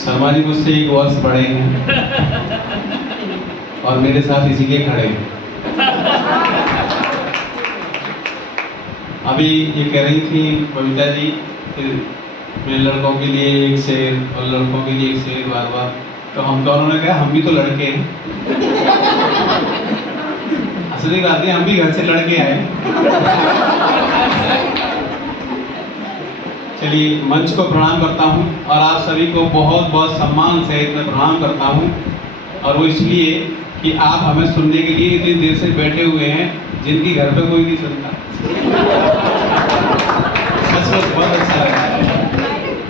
शर्मा जी मुझसे एक वर्ष बड़े हैं और मेरे साथ इसीलिए खड़े हैं। अभी ये कह रही थी कविता जी कि मेरे लड़कों के लिए एक शेर और लड़कों के लिए एक शेर बार बार, तो हम दोनों ने कहा हम भी तो लड़के हैं। असली बात है हम भी घर से लड़के आए। चलिए मंच को प्रणाम करता हूँ और आप सभी को बहुत बहुत सम्मान सहित मैं प्रणाम करता हूँ, और वो इसलिए कि आप हमें सुनने के लिए इतनी देर से बैठे हुए हैं जिनकी घर पे कोई नहीं सुनता। सच बहुत अच्छा लगा।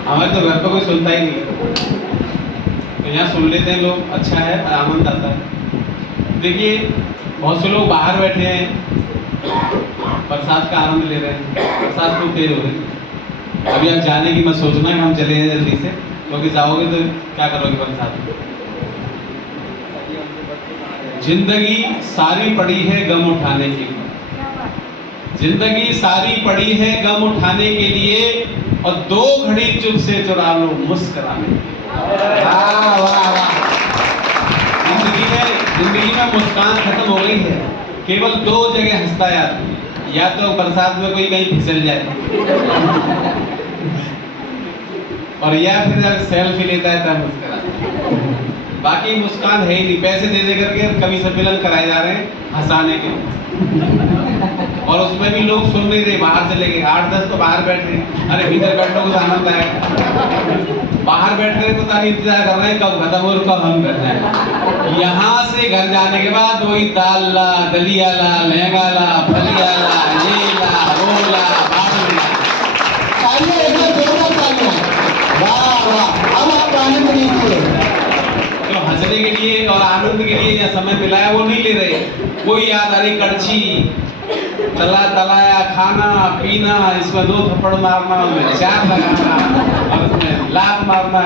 हमारे तो घर पे कोई सुनता ही नहीं, तो यहाँ सुन लेते हैं लोग, अच्छा है, आनंद आता है। देखिए बहुत से लोग बाहर बैठे हैं, बरसात का आनंद ले रहे हैं, बरसात खूब तेज हो रही है। अभी आप जाने की मत सोचना कि हम चले हैं जल्दी से, क्योंकि जाओगे तो क्या करोगे बरसात में। जिंदगी सारी पड़ी है गम उठाने के लिए, जिंदगी सारी पड़ी है गम उठाने के लिए, और दो घड़ी चुप से चुरा लो मुस्कुराने के लिए। वाह वाह वाह। जिंदगी में मुस्कान खत्म हो गई है, केवल दो जगह हंसता है आदमी, या तो बरसात में कोई कहीं फिसल जाए और या फिर जब सेल्फी लेता है तब मुस्कुराता है। बाकी मुस्कान है ही नहीं। पैसे दे दे करके कभी सम्मेलन कराए जा रहे हैं हंसाने के, और उसमें भी लोग सुन नहीं रहे, बाहर चले गए। 8-10 तो बाहर बैठ रहे, अरे भीतर बैठने को आनंद आएगा। बाहर बैठ कर तो ताकि इंतजार कर रहे हैं कब खत्म हो कब हम कर जाए। यहाँ से घर जाने के बाद वही दाल ला, दलिया ला, लहंगा ला, फलिया ला, ये ला, वो ला, तो हंसने के लिए और आनंद के लिए या समय मिलाया वो नहीं ले रहे। कोई याद आ रही कड़छी, तला तलाया खाना पीना, इसमें 2 थप्पड़ मारना, उसमें 4 लगाना, और उसमें लात मारना,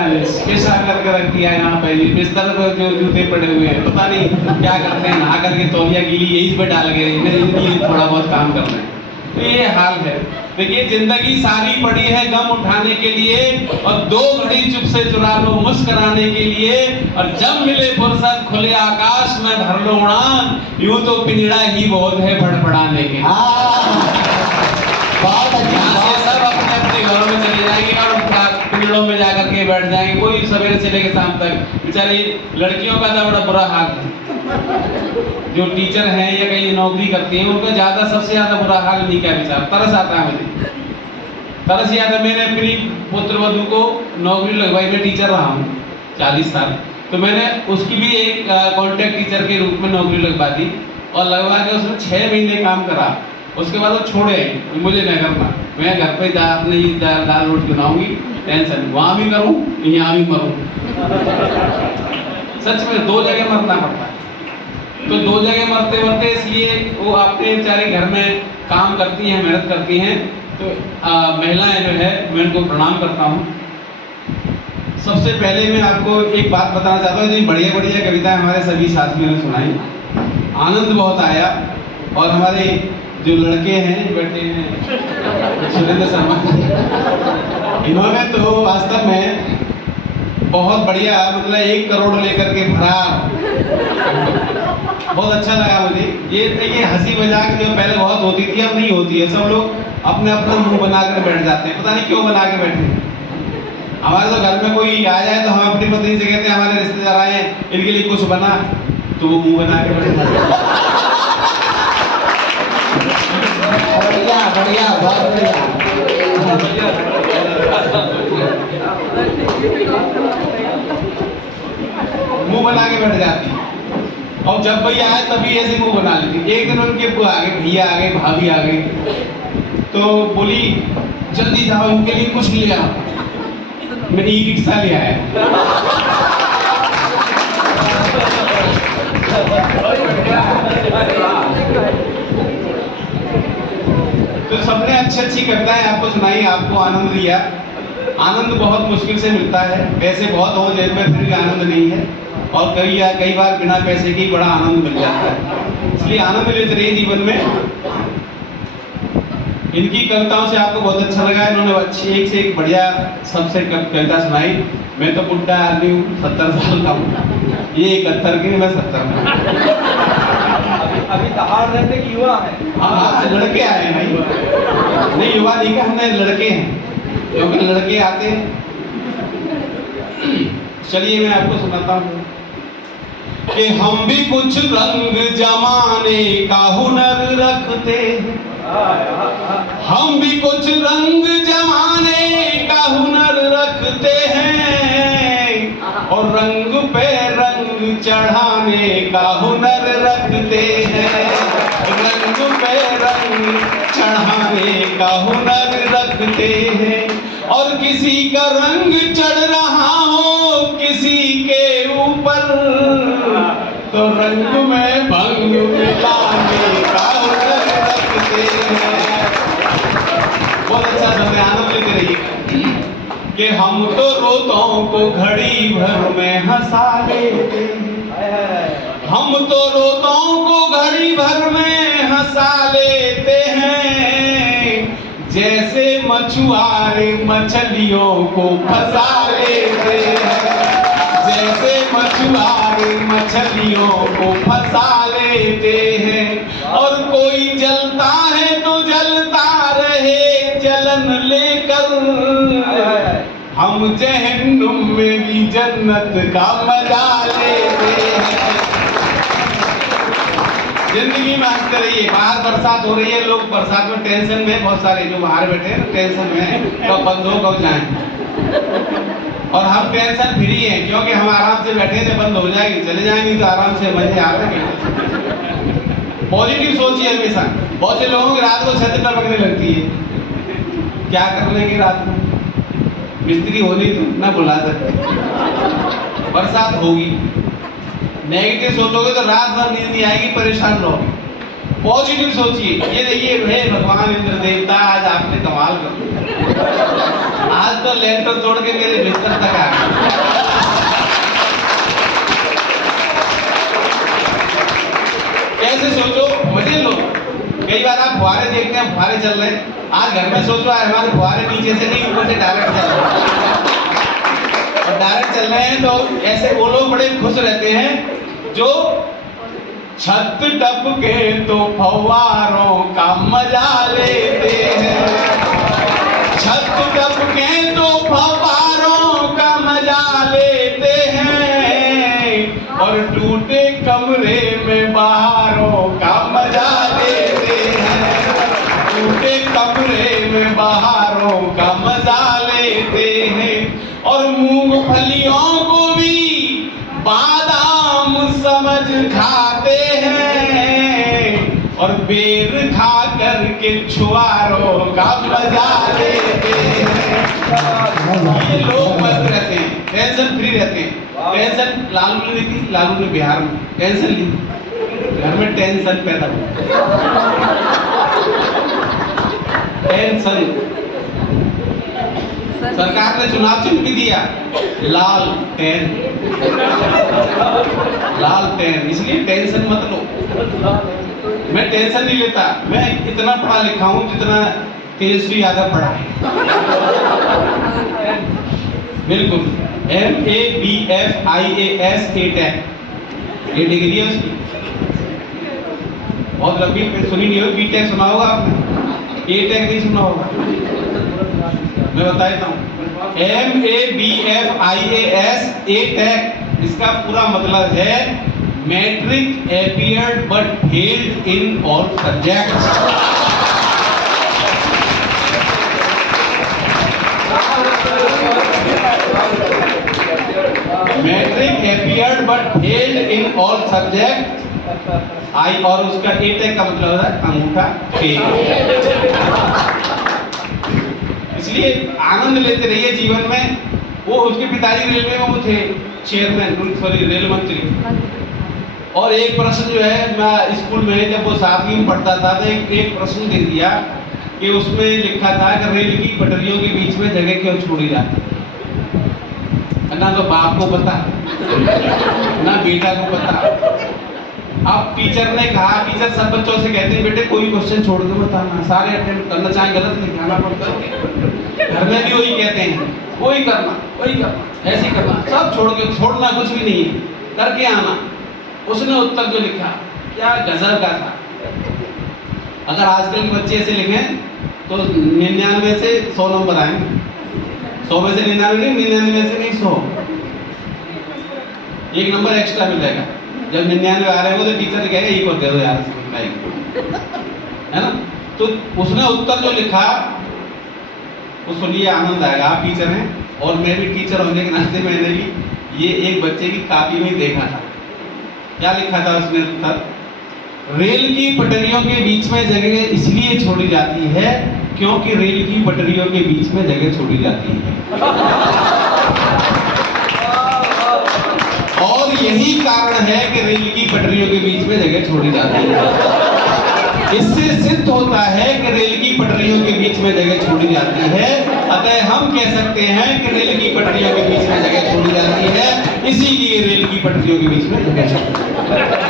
कैसा करके रख दिया यहाँ पे, बिस्तर पर जो जूते पड़े हुए हैं, पता नहीं क्या करते हैं, नहा करके तौलिया गीली यही पे डाल गए, थोड़ा बहुत काम कर रहे हैं। तो ये हाल है। देखिए जिंदगी सारी पड़ी है गम उठाने के लिए, और दो घड़ी चुप से चुरा लो मुस्कुराने के लिए, और जब मिले फुर्सत खुले आकाश में भर लो उड़ान, यूं तो पिंजड़ा ही बहुत है फड़फड़ाने के। सब अपने अपने घरों में चले जाएंगे और पिंजड़ों में जाकर के बैठ जाएंगे, कोई सवेरे से लेकर शाम तक। बेचारी लड़कियों का तो बड़ा बुरा हाल है, जो टीचर हैं या कहीं नौकरी करती हैं उनका ज्यादा, सबसे ज्यादा बुरा हाल नहीं क्या बेचारा। तरस आता है मुझे, तरस याद है। मैंने अपनी पुत्र वधू को नौकरी लगवाई, मैं टीचर रहा हूँ 40 साल, तो मैंने उसकी भी एक कॉन्ट्रैक्ट टीचर के रूप में नौकरी लगवा दी, और लगवा के उसने 6 महीने काम करा। उसके बाद वो छोड़े, मुझे नहीं करना, मैं घर पे अपने ही दाल रोटी बनाऊंगी, टेंशन वहाँ भी करूँ यहाँ भी मरूँ। सच में 2 जगह मरना पड़ता है। तो 2 जगह मरते मरते इसलिए वो अपने बेचारे घर में काम करती हैं, मेहनत करती हैं। तो महिलाएं जो है मैं उनको प्रणाम करता हूँ। सबसे पहले मैं आपको एक बात बताना चाहता हूँ, जो बढ़िया बढ़िया कविताएं हमारे सभी साथियों ने सुनाई, आनंद बहुत आया। और हमारे जो लड़के हैं बैठे हैं सुरेंद्र शर्मा, इन्होंने तो वास्तव में बहुत बढ़िया, मतलब 1 करोड़ लेकर के भरा, बहुत अच्छा लगा मुझे। ये हंसी मजाक जो पहले बहुत होती थी अब नहीं होती है। सब लोग अपने अपना मुंह बना कर बैठ जाते हैं, पता नहीं क्यों बना के बैठे। हमारे तो घर में कोई आ जाए तो हम अपनी पत्नी से कहते हैं हमारे रिश्तेदार आए हैं इनके लिए कुछ बना, तो वो मुंह बना के बैठ जाते हैं। बढ़िया बढ़िया बहुत बढ़िया। मुंह बना के बैठ जाती है, और जब भैया आए तभी ऐसे मुंह बना लेती। एक दिन उनके आगे भैया आ गए, भाभी आ गई, तो बोली जल्दी जाओ इनके लिए कुछ ले आओ। मैं ई-रिक्शा ले आया। तो सबने अच्छी कविताएं आपको सुनाई, आपको आनंद दिया। आनंद बहुत मुश्किल से मिलता है, पैसे बहुत हो जेब में फिर भी आनंद नहीं है, और कई बार बिना पैसे के बड़ा आनंद मिल जाता है। इसलिए आनंद लेते रहिए जीवन में। इनकी कविताओं से आपको बहुत अच्छा लगा, इन्होंने अच्छी एक से एक बढ़िया सबसे कविता सुनाई। मैं तो बुढ़ा आदमी हूँ, 70 साल का हूँ, ये 71 के, मैं 70 में। अभी दहाड़ रहे थे कि युवा है? हाँ, लड़के आए हैं भाई, नहीं युवा नहीं का, हमने लड़के हैं, क्योंकि लड़के आते हैं। चलिए मैं आपको सुनाता हूँ कि हम भी कुछ रंग जमाने का हुनर रखते हैं, हम भी कुछ रंग जमाने का हुनर रखते हैं, और रंग पे रंग चढ़ाने का हुनर रखते हैं, रंग पे रंग चढ़ाने का हुनर रखते हैं। और किसी का रंग चढ़ रहा हो किसी के ऊपर, तो रंग में भंग मिलाने का हुनर रखते हैं। बहुत अच्छा समय, आनंद लेते रहिए। कि हम तो रोतों को घड़ी भर में हंसा लेते हैं, हम तो रोतों को घड़ी भर में हंसा लेते हैं, जैसे मछुआरे मछलियों को फंसा लेते हैं, जैसे मछुआरे मछलियों को फंसा लेते हैं। और कोई जलता है तो जलता रहे जलन लेकर, हम जहन्नुम में भी जन्नत का मजा लेते हैं। जिंदगी में हंसते रहिए। बाहर बरसात हो रही है, लोग बरसात में टेंशन में, बहुत सारे जो बाहर बैठे हैं टेंशन में हैं, कब बंद हो कब जाएं। और हम टेंशन फ्री हैं, क्योंकि हम आराम से बैठे हैं, जब बंद हो जाएगी चले जाएंगे तो आराम से मजे आ रहे हैं। पॉजिटिव सोचिए हमेशा। बहुत से लोगों की रात को छत टपकने लगती है, क्या कर लेंगे रात में, मिस्त्री होनी तो ना बुला सकते, बरसात होगी। नेगेटिव सोचोगे तो रात भर नींद नहीं आएगी, परेशान रहोगे। पॉजिटिव सोचिए। ये देखिए, हे भगवान इंद्र देवता, आज आपने कमाल कर दिया, आज तो लेंटर तोड़ के मेरे बिस्तर तक आ गए। कैसे सोचो, मजे लो। कई बार आप फुहारे देखते हैं, फुहारे चल रहे हैं, आज घर में सोचो हमारे फुहारे नीचे से नहीं ऊपर से डायरेक्ट चल रहे हैं, और डायरेक्ट चल रहे हैं तो ऐसे वो लोग बड़े खुश रहते हैं जो छत टपके तो फव्वारों का मजा लेते हैं, छत टपके तो फव्वारों का मजा लेते हैं, और टूटे कमरे में बहारों का मजा लेते हैं, टूटे कमरे में बहारों का मजा लेते हैं। और मूंगफलियों को भी बादाम समझ खाते हैं, और बेर खा करके छुआरों का मजा लेते हैं। ये लोग मस्त रहते हैं, टेंशन फ्री रहते हैं। टेंशन लालू ने दी थी, लालू ने बिहार में टेंशन ली, घर में टेंशन पैदा हुआ, टेंशन। सरकार ने चुनाव चिन्ह भी दिया, लाल टेन, लाल टेन, इसलिए टेंशन मत लो। मैं टेंशन नहीं लेता, मैं इतना पढ़ा लिखा हूं जितना तेजस्वी यादव पढ़ा है। बिल्कुल, MABFIAS A-Tech, ये डिग्री है उसकी, बहुत लंबी, सुनी नहीं होगी। B-Tech सुना होगा आपने, A-Tech नहीं सुना होगा। मैं बता देता हूँ, MABFIAS A-Tech, इसका पूरा मतलब है matric appeared but failed in all subjects. Matric appeared but failed in all subject I, और उसका A-Tech का मतलब है अंगूठा फेल। इसलिए आनंद लेते रहिए जीवन में। वो उसके पिताजी रेलवे में वो थे चेयरमैन, सॉरी रेल मंत्री। और एक प्रश्न जो है, मैं स्कूल में जब वो 7वीं में पढ़ता था तो एक प्रश्न दे दिया कि उसमें लिखा था कि रेल की पटरियों के बीच में जगह क्यों छोड़ी जाती है। ना तो बाप को पता, ना बेटा को पता, अब टीचर ने कहा, टीचर सब बच्चों से कहते हैं बेटे कोई क्वेश्चन छोड़ के मत आना, सारे अटेम्प्ट करना, चाहे गलत लिखाना पड़ता है। घर में भी वही कहते हैं, वही करना, ऐसे ही करना, सब छोड़ना कुछ भी नहीं है, करके आना। उसने उत्तर जो लिखा क्या गजब का था। अगर आजकल के बच्चे ऐसे लिखें तो 99 से 100 नंबर आएंगे, 100 में से 99 नहीं, 99 में से नहीं 100, 1 नंबर एक्स्ट्रा मिलेगा। जब 99 आ रहे हो तो टीचर कहेगा ये कर दे दो यार, है ना। तो उसने उत्तर जो लिखा वो सुनिए, आनंद आएगा। आप टीचर हैं और मैं भी टीचर होने के नाते मैंने भी ये एक बच्चे की कॉपी में देखा था। क्या लिखा था उसने उत्तर? रेल की पटरियों के बीच में जगह इसलिए छोड़ी जाती है क्योंकि रेल की पटरियों के बीच में जगह छोड़ी जाती है, और यही कारण है कि रेल की पटरियों के बीच में जगह छोड़ी जाती है। इससे सिद्ध होता है कि रेल की पटरियों के बीच में जगह छोड़ी जाती है, अतः हम कह सकते हैं कि रेल की पटरियों के बीच में जगह छोड़ी जाती है, इसीलिए रेल की पटरियों के बीच में जगह छोड़ी जाती है।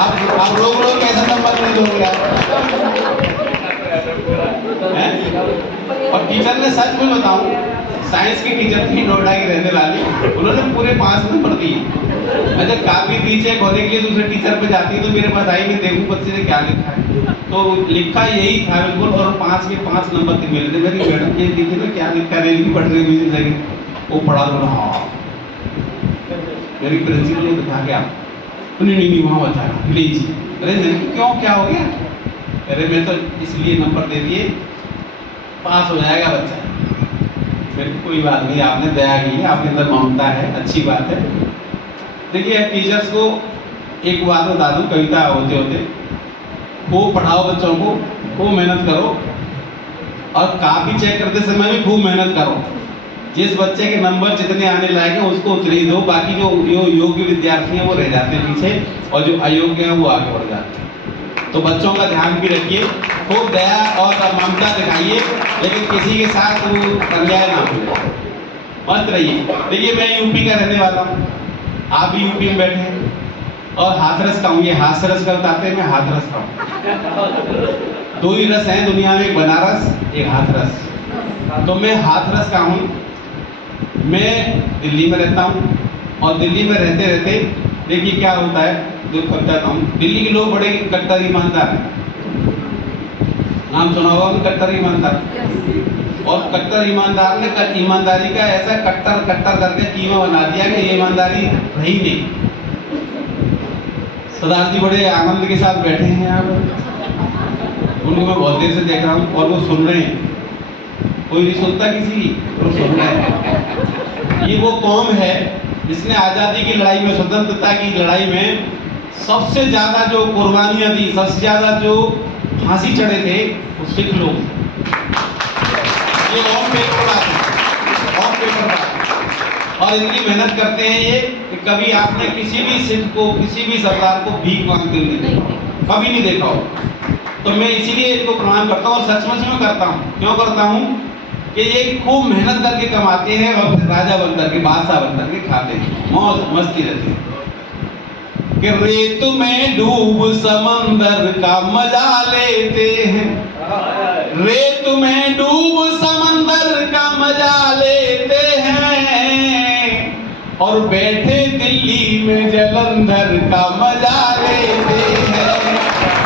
आप रोक कैसे नंबर नहीं दोगे आप? और टीचर ने, सच में बताऊं, साइंस की टीचर थी, नोएडा की रहने वाली, उन्होंने पूरे 5 नंबर दिए। मैं जब काफी रीचेक होने के लिए दूसरे टीचर पे जाती है तो मेरे पास आई, मैं देखूं बच्चे ने क्या लिखा है, तो लिखा यही था बिल्कुल, और 5 के 5 नंबर थे मिले थे। मेरी मैडम ये देखिए ना क्या लिखा, रेल की पटरी बीच में जगह, वो पढ़ा दो। हाँ, मेरी प्रिंसिपल ने बता के आप नहीं वहाँ बता रहा प्लीज। अरे क्यों, क्या हो गया? अरे मैं तो इसलिए नंबर दे दिए, पास हो जाएगा बच्चा। फिर कोई बात नहीं, आपने दया की है, आपके अंदर ममता है, अच्छी बात है। देखिए टीचर्स को एक बात बता दूं, कविता होते होते खूब पढ़ाओ बच्चों को, खूब मेहनत करो, और कापी चेक करते समय भी खूब मेहनत करो। जिस बच्चे के नंबर जितने आने लायक है उसको उतने ही दो, बाकी जो योग्य विद्यार्थी हैं वो रह जाते हैं पीछे, और जो अयोग्य हैं वो आगे बढ़ जाते हैं। तो बच्चों का ध्यान भी रखिए, खूब दया और ममता दिखाइए, लेकिन किसी के साथ वो अन्याय ना हो, मस्त रहिए। देखिए मैं यूपी का रहने वाला हूँ, आप भी यूपी में बैठे हैं, और हाथरस का हूँ। ये हाथरस का बताते हैं, मैं हाथरस का हूँ। 2 ही रस हैं दुनिया में, एक बनारस, एक हाथरस। तो मैं हाथरस का हूँ। मैं दिल्ली में रहता हूँ, और दिल्ली में रहते रहते देखिए क्या होता है, जो बताता हूँ। दिल्ली के लोग बड़े कट्टर ईमानदार हैं, नाम सुना होगा कट्टर ईमानदार। और कट्टर ईमानदार ने ईमानदारी का ऐसा कट्टर करके कीमा बना दिया कि ये ईमानदारी रही नहीं। सरदार जी बड़े आनंद के साथ बैठे हैं यहाँ पर, उनको मैं बहुत देर से देख रहा हूँ, और वो सुन रहे हैं। कोई नहीं सुनता किसी, वो सुन रहे हैं। ये वो कौम है जिसने आज़ादी की लड़ाई में, स्वतंत्रता की लड़ाई में सबसे ज़्यादा जो कुर्बानियाँ दी, सबसे ज़्यादा जो फांसी चढ़े थे, वो सिख लोग। ये ऑन पेपर बात है, ऑन पेपर बात। और इतनी मेहनत करते हैं ये कि कभी आपने किसी भी सिख को, किसी भी सरदार को भीख मांगते हुए नहीं देखा, कभी नहीं देखा हो। तो मैं इसीलिए इनको प्रणाम करता हूँ, और सचमुच में करता हूँ। क्यों करता हूँ कि ये खूब मेहनत करके कमाते हैं, और राजा बन करके, बादशाह बन करके खाते हैं, मौज मस्ती रहते हैं। कि रेत में डूब समंदर का मजा लेते हैं, रेत में डूब समंदर का मजा लेते हैं, और बैठे दिल्ली में जलंधर का मजा लेते हैं,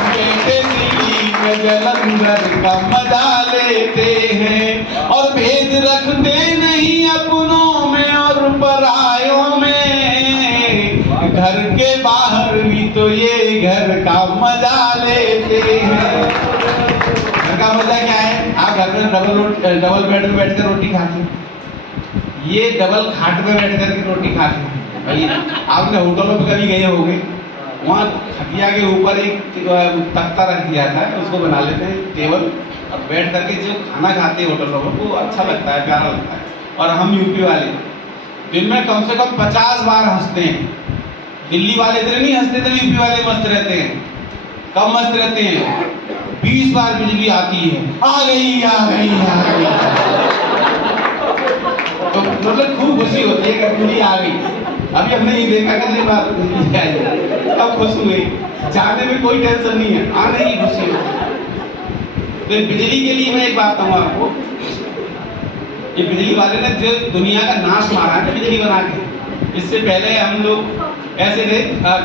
बैठे दिल्ली में जलंधर का मजा लेते हैं, और भेद रखते नहीं अपनों में और परायों में, घर के बाहर भी तो ये घर का मजा लेते हैं। घर का मजा क्या है? आप घर में डबल बेड में बैठकर रोटी खाते हैं, ये डबल खाट में बैठ करके रोटी खाते हैं। भाई आपने होटलों में कभी गए होंगे, वहाँ खटिया के ऊपर एक तख्ता रख दिया था, उसको बना लेते हैं टेबल, और बैठ करके जो खाना खाते हैं होटलों में, वो अच्छा लगता है, प्यारा लगता है। और हम यूपी वाले दिन में कम से कम 50 बार हंसते हैं। दिल्ली वाले इतने नहीं हंसते थे, यूपी वाले मस्त रहते हैं। कब मस्त रहते हैं? 20 बार बिजली आती है, आ गई आ गई आ गई, तो मतलब खूब खुशी होती है कि बिजली आ गई। अभी हमने ये देखा कितनी बार बिजली आई, अब खुश हुए, जाने में कोई टेंशन नहीं है, आने की खुशी है। तो बिजली के लिए मैं एक बात कहूँ आपको, ये बिजली वाले ने जो दुनिया का नाश मारा है ना बिजली बना के। इससे पहले हम लोग ऐसे थे,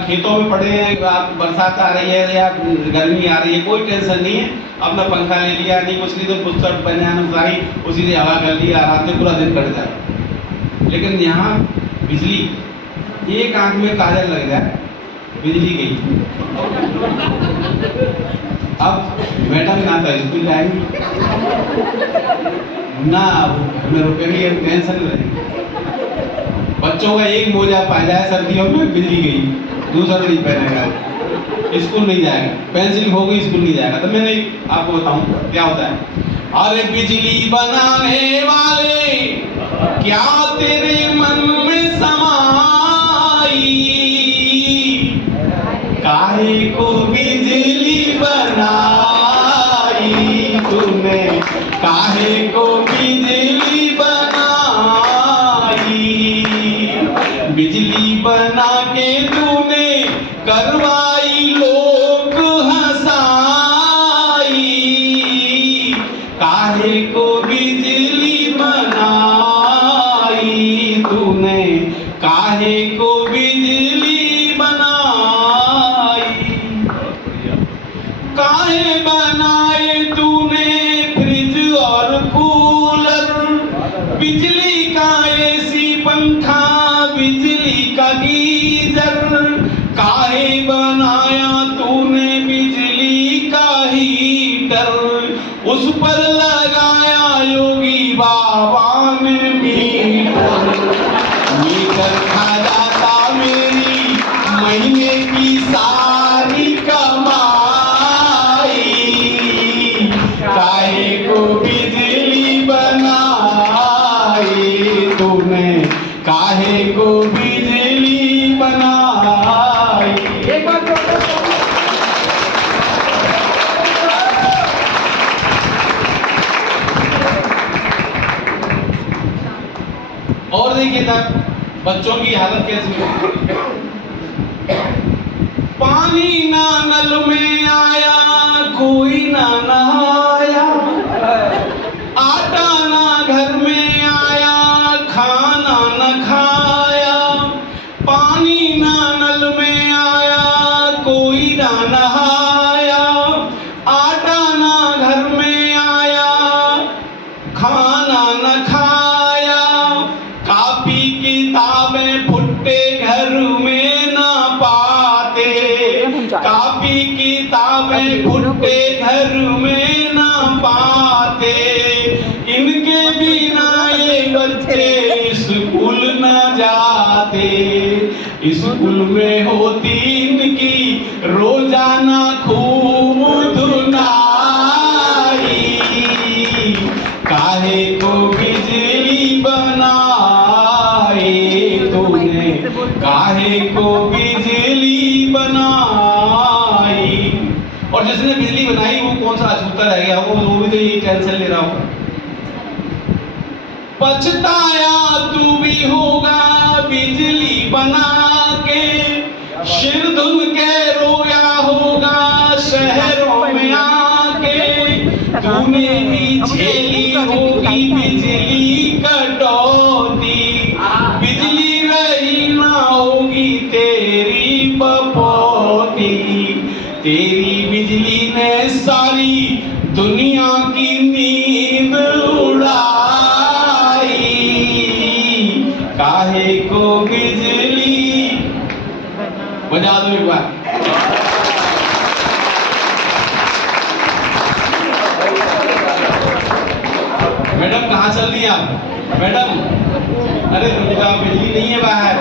खेतों में पड़े हैं, आप बरसात आ रही है या गर्मी आ रही है, कोई टेंशन नहीं है, अपना पंखा ले लिया, नहीं कुछ नहीं तो पुस्तक बनियान उतारी, उसी से हवा कर लिया, आराम से पूरा दिन कट जाए। लेकिन यहाँ बिजली, एक आंख में काजल लग जाए, बिजली गई, अब मैडम ना तो स्कूल जाएंगी ना घर में रुकेंगे, टेंशन रहेगी। बच्चों का एक मोजा पा जाए सर्दियों में, बिजली गई, दूसरा नहीं पहनेगा, स्कूल नहीं जाएगा, पेंसिल हो गई स्कूल नहीं जाएगा। तो मैंने आपको बताऊं क्या होता है। अरे बिजली बनाने वाले क्या तेरे मन में समाई, काहे को बिजली बनाई तूने, काहे को बिजली बनाई, बिजली बना के तूने करवाई लोग हंसाई, काहे को बिजली बनाई तूने, काहे को बिजली बनाई, काहे बनाए तूने फ्रिज और कूलर, बिजली का एसी पंखा, बिजली का गीजर, काहे बनाया तूने बिजली का हीटर, उस पर लगाया योगी बाबा ने मीटर, मीटर खा जाता मेरी महीने की सारी कमाई, काहे को बिजली बनाई तूने, काहे को बिजली बनाई। एक बार और देखिए तक बच्चों की हालत कैसी है। पानी ना नल में आया, कोई ना नहाया, आटा ना घर में आया, खाना न खाया, पानी ना नल में आया, कोई ना नहाया, आटा ना घर में आया, खाना न खाया, कापी किताबें फुट्टे घर में ना पाते, कापी किताबें फुट्टे घर में ना पाते, इनके बिना ये बच्चे स्कूल न जाते, स्कूल में होती इनकी रोजाना खूब धुनाई, काहे को बिजली बनाई तूने, काहे को बिजली बनाई। और जिसने बिजली बनाई वो कौन सा अछूता रह गया, वो भी तो यही टेंशन ले रहा होगा। पछताया तू भी होगा बिजली बना के, सिर धुन के रोया होगा शहरों में आके, तूने भी झेली होगी बिजली कटौती, बिजली रही ना होगी तेरी बपौती, तेरी बिजली ने सारी दुनिया की नींद उड़ाई, काहे को बिजली बजा दो एक बार। मैडम कहाँ चल रही आप मैडम? अरे रुका, बिजली नहीं है बाहर।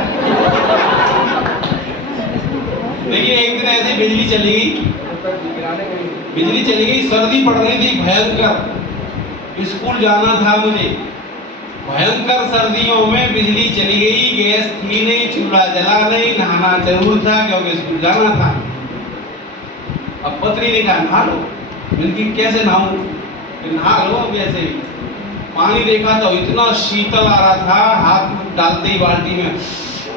देखिए एक दिन ऐसे बिजली चली गई, सर्दी पड़ रही थी भयंकर, स्कूल जाना था मुझे, भयंकर सर्दियों में बिजली चली गई, गैस थी नहीं, चूल्हा जला नहीं, नहाना जरूर था क्योंकि स्कूल जाना था। अब पत्नी ने कहा नहा लो, मैंने कैसे नहाऊं? नहा लो अब ऐसे ही। पानी देखा तो इतना शीतल आ रहा था, हाथ डालते ही बाल्टी में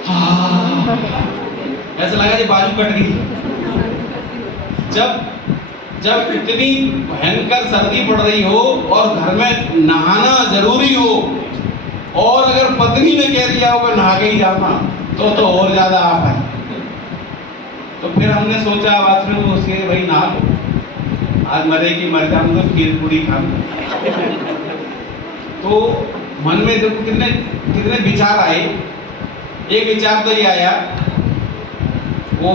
हाँ, ऐसा लगा कि बाजू कट गई। जब जब इतनी भयंकर सर्दी पड़ रही हो और घर में नहाना जरूरी हो और अगर पत्नी ने कह दिया हो कि नहा के ही जाना तो और ज्यादा आप है। तो फिर हमने सोचा बाथरूम में उसके भाई नहा लो, आज मरे की मर जाऊंगा, खीर पूरी खा लो। तो मन में देखो कितने कितने विचार आए। एक विचार तो ये आया, वो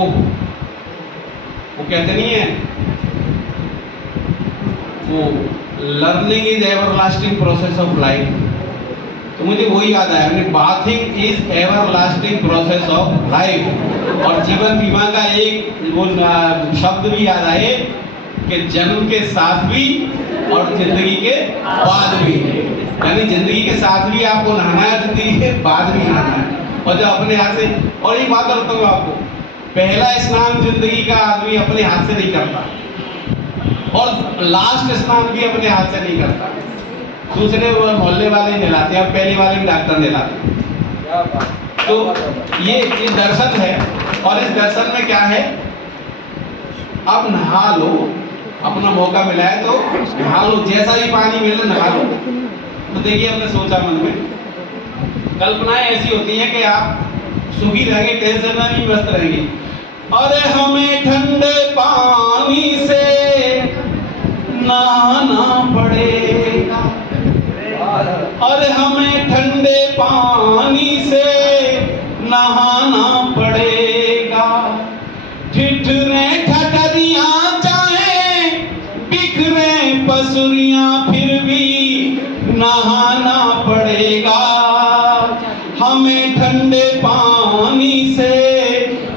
कहते नहीं है, वो learning is everlasting process of life. तो मुझे वही याद आया, bathing is everlasting process of life. और जीवन बीमा का एक वो शब्द भी याद आए कि जन्म के साथ भी और जिंदगी के बाद भी। यानी जिंदगी के साथ भी आपको नहाना है, जिंदगी के बाद भी नहाना है। और जब अपने हाथ से, और एक बात बताऊँ आपको, पहला स्नान जिंदगी का आदमी अपने हाथ से नहीं करता और लास्ट स्नान भी अपने हाथ से नहीं करता, दूसरे मोहल्ले वाले ही नहलाते हैं और पहले वाले भी डॉक्टर नहलाते हैं। तो ये दर्शन है। और इस दर्शन में क्या है, अब नहा लो, अपना मौका मिला है तो नहा लो, जैसा भी पानी मिले नहा लो। तो देखिए हमने सोचा मन में, कल्पनाएं ऐसी होती हैं कि आप सुखी रहेंगे, टेंशन में भी मस्त रहेंगे। अरे हमें ठंडे पानी से नहाना पड़ेगा, अरे हमें ठंडे पानी से नहाना पड़ेगा। ठिठुरे ठठरियां चाहे बिखरे पसुरियां, फिर भी नहाना पड़ेगा। हमें ठंडे पानी से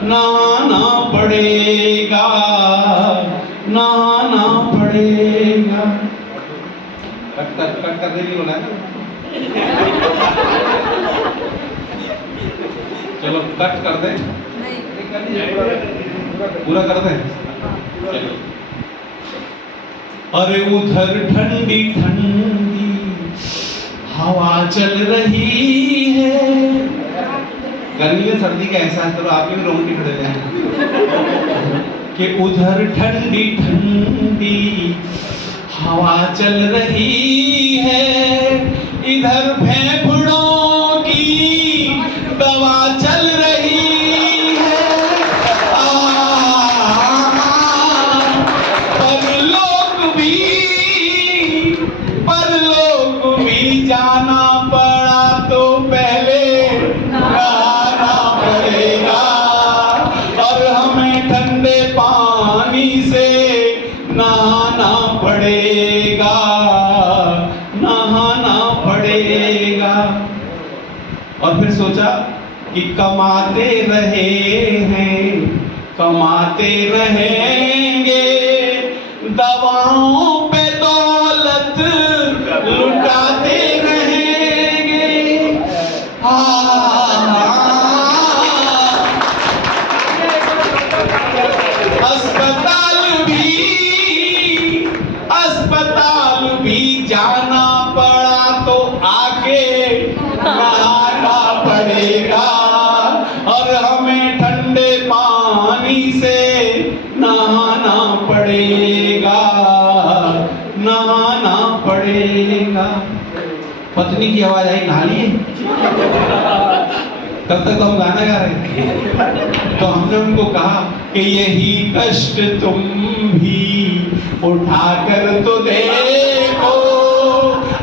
नहाना पड़ेगा, नहाना पड़ेगा। कट कर देनी बोला है। चलो कट कर दे, पूरा कर दे। अरे उधर ठंडी ठंडी हवा चल रही है। गर्मी में सर्दी का एहसास करो, आप भी रोंगटे खड़े हैं कि उधर ठंडी ठंडी हवा चल रही है, इधर फेफड़ों की दवा चल रही है। परलोक भी जाना पड़ा तो पहले नहाना पड़ेगा। और हमें ठंडे पानी से नहाना पड़ेगा, नहाना पड़ेगा। और फिर सोचा कि कमाते रहे हैं, कमाते रहेंगे, दवाओं पे दौलत लुटाते रहेंगे। अस्पताल भी जाना पड़ा तो आके नहाना पड़ेगा। और हमें ठंडे पानी से नहाना पड़ेगा, नहाना पड़ेगा। पत्नी की आवाज आई, नहा लिए? तब तक तो हम गाना गा रहे थे। तो हमने उनको कहा कि यही कष्ट तुम भी उठा कर तो देखो,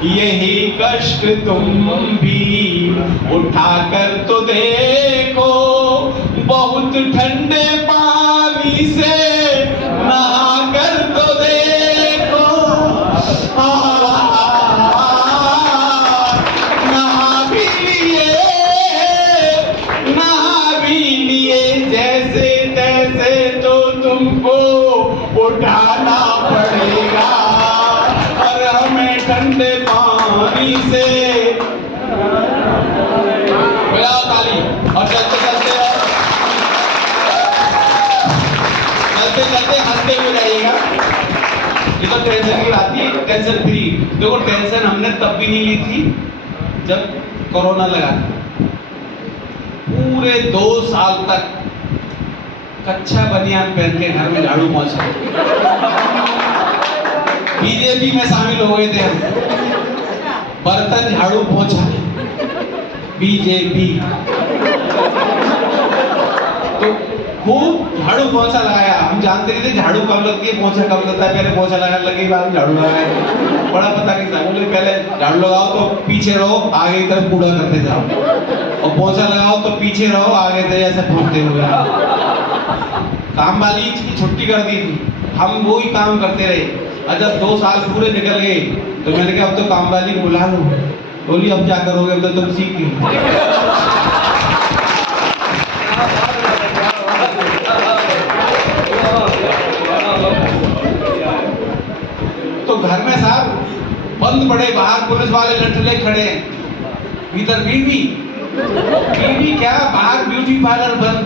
यही कष्ट तुम भी उठा कर तो देखो। बहुत ठंडे पानी से नहा कर तो देखो। नहा भी लिए जैसे तैसे तो तुमको उठाना पड़ेगा। और हमें ठंडे पानी से बजाओ ताली। और चलते चलते हंसते हुए जाइएगा। ये तो टेंशन की बात है, टेंशन फ्री। देखो टेंशन हमने तब भी नहीं ली थी जब कोरोना लगा था। पूरे 2 साल तक कच्चा बनियान पहन के घर में झाड़ू पोंछा। बीजेपी में शामिल हो गए थे हम, बर्तन झाड़ू पोंछा, बीजेपी। तो खूब झाड़ू पोंछा लगाया। हम जानते नहीं थे झाड़ू कब लगती है, पोंछा कब लगता है। पहले पोंछा लगाने लगे, बाद में झाड़ू लगाया। बड़ा पता नहीं था। बोले पहले झाड़ू लगाओ तो पीछे रहो, आगे की तरफ कूड़ा करते जाओ, और पोंछा लगाओ तो पीछे रहो, आगे से ऐसे पोंछते हुए। काम वाली की छुट्टी कर दी थी, हम वो ही काम करते रहे। और जब 2 साल पूरे निकल गए तो मैंने कहा अब तो काम वाली को बुला लो। बोली अब क्या करोगे, अब तो तुम सीख गई। तो घर में साहब बंद पड़े, बाहर पुलिस वाले लटले खड़े हैं, भीतर बीवी क्या, बाहर ब्यूटी पार्लर बंद,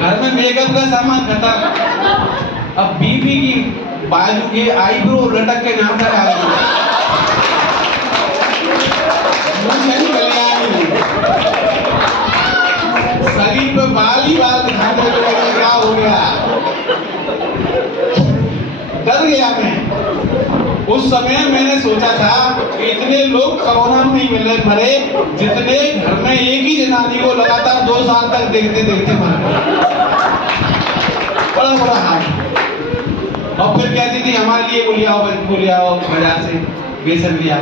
घर में मेकअप का सामान खत्म। अब बीवी की बाजू के आईब्रो लटक के नाम पर आ गई, शरीर पे बाल ही बाल दिखाते हुए क्या हो गया। डर गया मैं। उस समय मैंने सोचा था कि इतने लोग कोरोना में नहीं मरे जितने घर में एक ही जनानी को लगातार 2 साल तक देखते देखते मर गए। बड़ा हाल। और फिर कहती थी हमारे लिए बोलिया आओ बाजार से बेसन लिया।